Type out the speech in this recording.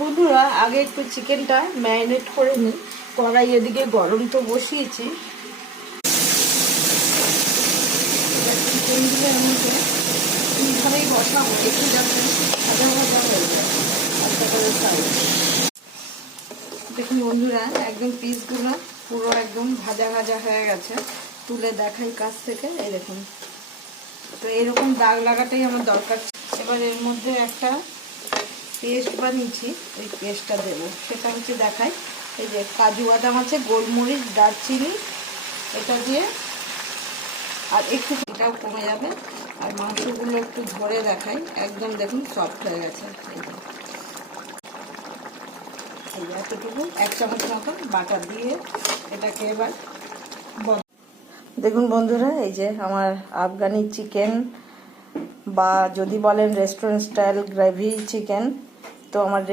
বন্ধুরা আগে একটু চিকেনটা ম্যারিনেট করে নিই। কড়াই এদিকে গরম তো বসিয়েছি, চিকেনগুলোর মধ্যে এইভাবেই বসাবো একটু যাতে ভাজা ভাজা হয়ে যায় আস্তে করে সাইজ। দেখুন বন্ধুরা একদম পিসগুলো পুরো একদম ভাজা ভাজা হয়ে গেছে, তুলে দেখাই কাছ থেকে। এই দেখুন, তো এরকম দাগ লাগাটাই আমার দরকার। এবার এর মধ্যে একটা পেস্ট বানিয়েছি, এই পেস্টটা দেবো, সেটা হচ্ছে দেখাই। এই যে কাজু বাদাম আছে, গোলমরিচ, দারচিনি, এটা দিয়ে আর একটু এটাও কমে যাবে। আর মাংসগুলো একটু ধরে দেখাই, একদম দেখুন সফট হয়ে গেছে। এই এতটুকু 1 চামচ মতন বাটার দিয়ে এটাকে এবার দেখুন বন্ধুরা, এই যে আমার আফগানি চিকেন বা যদি বলেন রেস্টুরেন্ট স্টাইল গ্রেভি চিকেন, তো আমার